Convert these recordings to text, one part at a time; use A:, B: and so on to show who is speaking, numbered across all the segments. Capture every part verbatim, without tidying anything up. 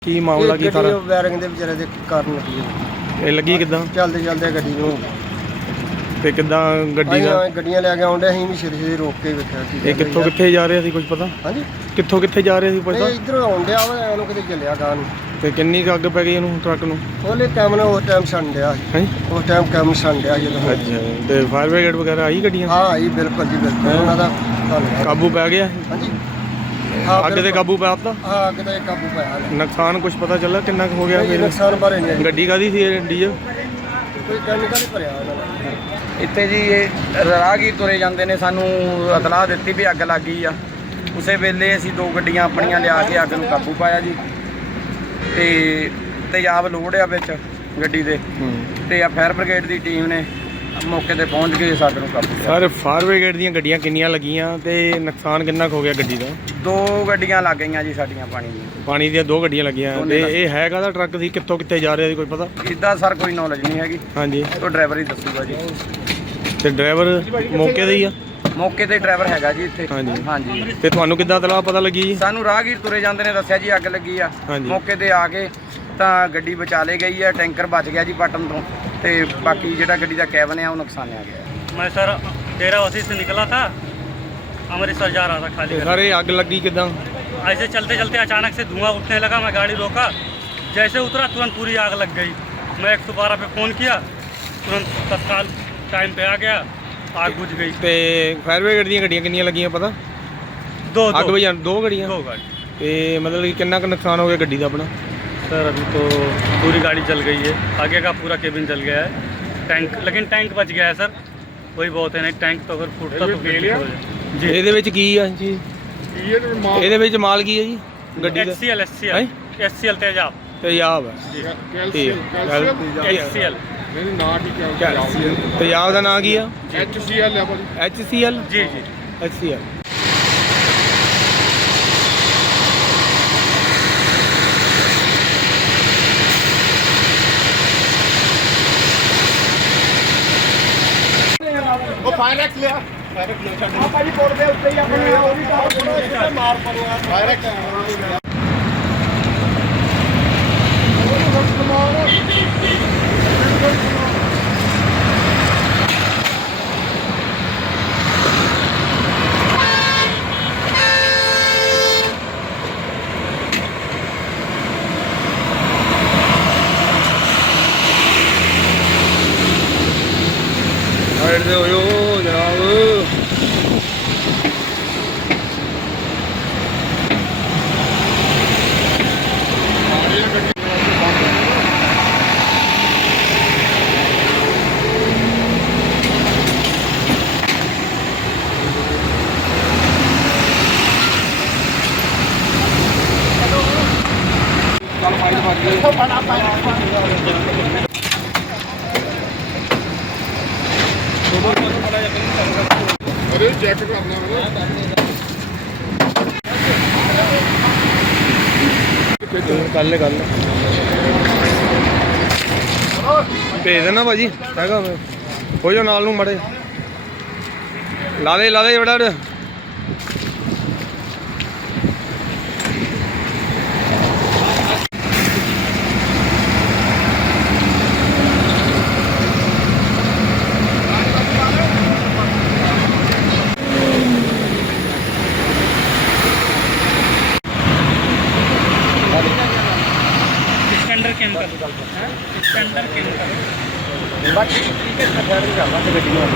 A: ਕੀ ਮਾਮਲਾ ਕੀ ਸਾਰਾ?
B: ਵਾਇਰਿੰਗ ਦੇ ਵਿਚਾਰੇ ਦੇ ਕਾਰਨ ਲੱਗੀ ਹੈ।
A: ਇਹ ਲੱਗੀ ਕਿੱਦਾਂ
B: ਚੱਲਦੇ ਚੱਲਦੇ ਗੱਡੀ ਨੂੰ
A: ਤੇ ਕਿੱਦਾਂ ਗੱਡੀ ਦਾ
B: ਅਸੀਂ ਗੱਡੀਆਂ ਲੈ ਕੇ ਆਉਂਦੇ ਅਸੀਂ ਵੀ ਛੇਤੀ ਛੇਤੀ ਰੋਕ ਕੇ ਵੇਖਿਆ ਕੀ
A: ਇਹ ਕਿੱਥੋਂ ਕਿੱਥੇ ਜਾ ਰਿਹਾ ਸੀ ਕੁਝ ਪਤਾ?
B: ਹਾਂਜੀ
A: ਕਿੱਥੋਂ ਕਿੱਥੇ ਜਾ ਰਿਹਾ ਸੀ ਪਤਾ?
B: ਇਹ ਇਧਰੋਂ ਆਉਂਦੇ ਆ ਵਾ ਇਹਨੂੰ ਕਿਤੇ ਚੱਲਿਆ ਗਾਂ ਨੂੰ।
A: ਤੇ ਕਿੰਨੀ ਕੁ ਅੱਗ ਪੈ ਗਈ ਇਹਨੂੰ ਟਰੱਕ ਨੂੰ?
B: ਉਹਲੇ ਟਾਈਮ ਨਾਲ ਉਸ ਟਾਈਮ ਸਣ ਡਿਆ ਸੀ।
A: ਹੈਂ
B: ਉਸ ਟਾਈਮ ਕੰਮ ਸਣ ਡਿਆ ਜਦੋਂ।
A: ਅੱਛਾ ਤੇ ਫਾਇਰ ਬ੍ਰਿਗੇਡ ਵਗੈਰਾ ਆਈ ਗੱਡੀਆਂ?
B: ਹਾਂ ਆਈ ਬਿਲਕੁਲ ਜੀ ਬਿਲਕੁਲ ਉਹਨਾਂ ਦਾ ਧੰਨਵਾਦ।
A: ਕਾਬੂ ਪੈ ਗਿਆ
B: ਹਾਂਜੀ ਹਾਂ
A: ਅੱਗ ਤੇ ਕਾਬੂ ਪੈ ਦਿੱਤਾ?
B: ਹਾਂ ਅੱਗ ਤੇ ਕਾਬੂ ਪਾਇਆ ਲੈ।
A: ਨੁਕਸਾਨ ਕੁਝ ਪਤਾ ਚੱਲਾ ਕਿੰਨਾ ਕੁ ਹੋ ਗਿਆ?
B: ਕੋਈ
A: ਫਿਰ
B: ਨੁਕਸਾਨ ਬਾਰੇ ਨਹੀਂ
A: ਗੱਡੀ ਕਾਹਦੀ ਸੀ ਇਹ ਡੀਜ਼ਲ?
B: ਕੋਈ ਕੈਮੀਕਲ ਹੀ ਭਰਿਆ ਉਹਨਾਂ ਨੇ।
C: ਇੱਥੇ ਜੀ ਇਹ ਰਾਹਗੀਰ ਤੁਰੇ ਜਾਂਦੇ ਨੇ, ਸਾਨੂੰ ਇਤਲਾਹ ਦਿੱਤੀ ਵੀ ਅੱਗ ਲੱਗ ਗਈ ਆ। ਉਸੇ ਵੇਲੇ ਅਸੀਂ ਦੋ ਗੱਡੀਆਂ ਆਪਣੀਆਂ ਲਿਆ ਕੇ ਅੱਗ ਨੂੰ ਕਾਬੂ ਪਾਇਆ ਜੀ। ਤੇ ਤੇਜ਼ਾਬ ਲੋੜ ਆ ਵਿੱਚ ਗੱਡੀ ਦੇ ਤੇ ਆ ਫਾਇਰ ਬ੍ਰਿਗੇਡ ਦੀ ਟੀਮ ਨੇ ਮੌਕੇ ਤੇ ਪਹੁੰਚ ਕੇ ਅੱਗ ਨੂੰ ਕਾਬੂ ਪਾਇਆ।
A: ਸਰ ਫਾਇਰ ਬ੍ਰਿਗੇਡ ਦੀਆਂ ਗੱਡੀਆਂ ਕਿੰਨੀਆਂ ਲੱਗੀਆਂ ਤੇ ਨੁਕਸਾਨ ਕਿੰਨਾ ਕੁ ਹੋ ਗਿਆ ਗੱਡੀ ਦਾ?
C: ਦੋ ਗੱਡੀਆਂ ਲੱਗ ਗਈਆਂ ਜੀ ਸਾਡੀਆਂ ਪਾਣੀ ਦੀਆਂ।
A: ਪਾਣੀ ਦੀਆਂ ਦੋ ਗੱਡੀਆਂ ਲੱਗੀਆਂ
C: ਦੋਨੇ
A: ਤੇ
C: ਲੱਗ-
A: ਇਹ ਹੈਗਾ ਦਾ ਟਰੱਕ ਸੀ ਕਿੱਥੋਂ ਕਿੱਥੇ ਜਾ ਰਿਹਾ ਸੀ ਕੋਈ ਪਤਾ?
C: ਇੱਦਾਂ ਸਰ ਕੋਈ ਨੌਲੇਜ ਨਹੀਂ ਹੈਗੀ,
A: ਹਾਂਜੀ
C: ਉਹ ਡਰਾਈਵਰ ਹੀ ਦੱਸੂਗਾ ਜੀ।
A: ਤੇ ਡਰਾਈਵਰ ਮੌਕੇ ਤੇ ਹੀ ਆ?
C: ਮੌਕੇ ਤੇ ਡਰਾਈਵਰ ਹੈਗਾ ਜੀ ਇੱਥੇ।
A: ਹਾਂਜੀ।
C: ਹਾਂਜੀ
A: ਤੇ ਤੁਹਾਨੂੰ ਕਿੱਦਾਂ ਤਲਾਹ ਪਤਾ ਲੱਗੀ ਜੀ?
C: ਸਾਨੂੰ ਰਾਹਗੀਰ ਤੁਰੇ ਜਾਂਦੇ ਨੇ ਦੱਸਿਆ ਜੀ ਅੱਗ ਲੱਗੀ ਆ।
A: ਹਾਂਜੀ।
C: ਮੌਕੇ ਤੇ ਆ ਕੇ ਤਾਂ ਗੱਡੀ ਬਚਾ ਲਈ ਗਈ ਆ, ਟੈਂਕਰ ਬਚ ਗਿਆ ਜੀ ਪਟਨ ਤੋਂ ਤੇ ਬਾਕੀ ਜਿਹੜਾ ਗੱਡੀ ਦਾ ਕੈਬਨ ਆ ਉਹ ਨੁਕਸਾਨਿਆ ਗਿਆ।
D: मैं सर डेरावासी से निकला था, अमृतसर जा रहा था खाली घर।
A: ਸਰ ਇਹ ਅੱਗ ਲੱਗੀ ਕਿੱਦਾਂ?
D: ऐसे चलते चलते अचानक से धुआं उठने लगा, मैं गाड़ी रोका, जैसे उतरा तुरंत पूरी आग लग गई। मैं एक सौ बारह पे फ़ोन किया, तुरंत तत्काल टाइम पे आ गया, आग बुझ गई।
A: ਤੇ ਫਾਇਰ ਬ੍ਰਿਗੇਡ ਦੀਆਂ ਗੱਡੀਆਂ ਕਿੰਨੀਆਂ ਲੱਗੀਆਂ ਪਤਾ?
D: दो
A: ਅੱਗ
D: दो,
A: ਵਜਾਣ ਦੋ ਗੱਡੀਆਂ?
D: दो गाड़ी
A: ਤੇ ਮਤਲਬ ਕਿ ਕਿੰਨਾ ਕੁ ਨੁਕਸਾਨ ਹੋ ਗਿਆ ਗੱਡੀ ਦਾ ਆਪਣਾ?
D: सर। अभी तो पूरी गाड़ी जल गई है, आगे का पूरा केबिन जल गया है, टैंक लेकिन टैंक बच गया है सर, वही बहुत है। नहीं टैंक तो अगर फूटता तो फिर दिक्कत हो जाए जी।
A: ਇਹਦੇ ਵਿੱਚ ਕੀ ਆ ਜੀ? ਇਹਦੇ ਵਿੱਚ ਮਾਲ ਕੀ ਹੈ ਜੀ ਗੱਡੀ
D: एच
A: ਦਾ?
D: C L S C L H C L तेजाब
A: ਤੇਜ਼ਾਬ ਹੈ।
D: जी,
A: ਠੀਕ ਹੈ।
D: एच सी एल
A: ਤੇਜ਼ਾਬ ਦਾ ਨਾਂ ਕੀ ਆ?
B: ਐਚ ਸੀ ਐਲ ਹੈ ਭਾਜੀ।
A: H C L?
D: जी जी।
A: H C L.
B: ਉਹ ਫਾਇਰੈਕਸ ਲਿਆ ਆ ਭਾਜੀ ਕੋਲ ਦੇ ਉੱਤੇ ਹੀ ਆਪਣੇ ਉਹ ਵੀ ਕਾਰ ਮਾਰ ਪੜਿਆ ਫਾਇਰੈਕਸ
A: ਸਾਈਡ ਤੇ ਹੋਇਓ ਜਨਾਬ।
B: ਅਰੇ ਚੈੱਕ ਕਰਨਾ
A: ਕਰ ਲੈ ਕਰ ਲੈ ਭੇਜ ਦੇਣਾ ਭਾਜੀ ਹੈਗਾ ਹੋ ਜਾ ਨਾਲ ਨੂੰ ਮੜੇ ਲਾ ਦੇ ਲਾ ਦੇ ਬੜਾ
D: स्टैंडर्ड केमिकल स्टैंडर्ड केमिकल
C: ਬਾਕੀ ਠੀਕ ਹੈ ਸਰ, ਫਾਇਰ ਕਰਵਾ ਤੇ ਗੱਡੀ ਨੂੰ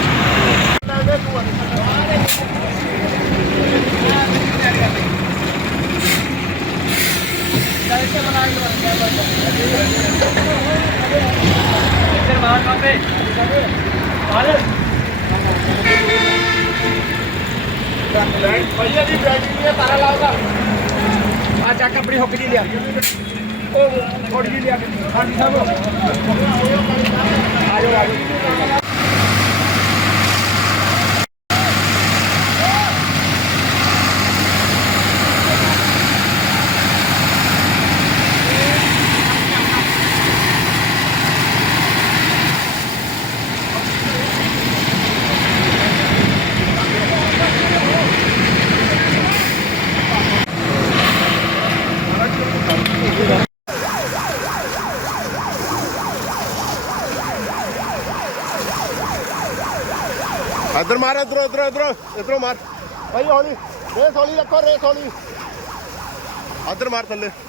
B: ਭਈਆ ਦੀ ਬੈਟਰੀ ਨੇ ਤਾਰਾ ਲਾਉਗਾ ਆ ਚੱਕ ਆਪਣੀ ਹੁੱਕ ਜੀ ਲਿਆ ਉਹ ਥੋੜੀ ਜਿਹੀ ਲਿਆ ਕੇ ਹਾਂਜੀ ਸਾਹਿਬ ਆ ਜਾਓ ਆ ਜਾਓ
E: ਇੱਧਰ ਮਾਰ ਇੱਧਰੋਂ ਇੱਧਰੋਂ ਇੱਧਰੋਂ ਇੱਧਰੋਂ ਮਾਰ ਭਾਈ ਹੌਲੀ ਰੇਸ ਹੌਲੀ ਰੱਖੋ ਰੇਸ ਹੌਲੀ ਇੱਧਰ ਮਾਰ ਥੱਲੇ